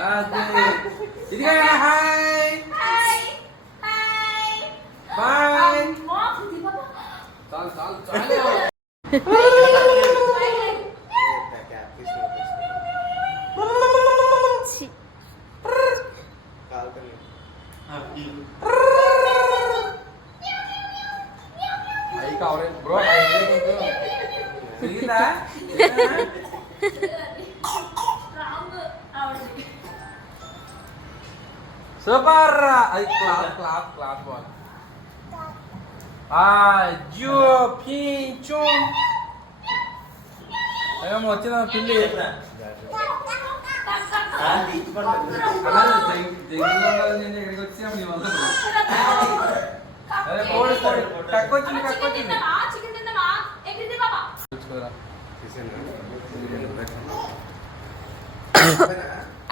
ఇదిగా hi hi hi bye చాలు చాలు చాలు అయి కావరే బ్రో తిరిగిందా సూపర్ అది క్లాప్ బాల్ జో పించం ఏమో వచ్చిన పిల్లి ఇక్కడికి వచ్చి కక్కొచ్చింది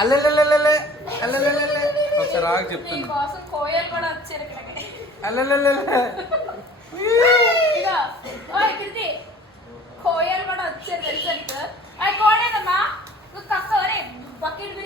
అల్లెల్లెల్లెల్లె అల్లెల్లెల్లె ఒకసారి రాగా చెప్తాను కోయలు కూడా వచ్చారు ఇక్కడికి అల్లెల్లెల్లెల్లె కోయలు కూడా వచ్చారు తెలుసా నీకు అది కోడేదమ్మా నువ్వు తక్కువ బకెట్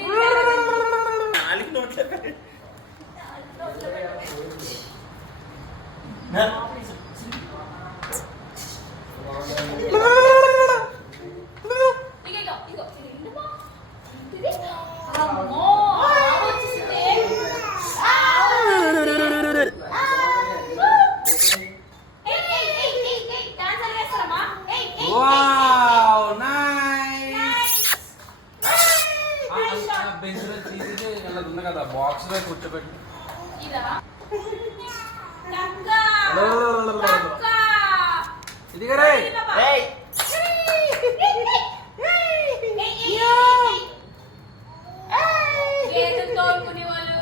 వావ్ నైస్ బెంచ్ లో తీసి ఇలా ఉంది కదా బాక్స్ లో కూర్చోబెట్టి ఇదిగా రే తోలుకునే వాళ్ళు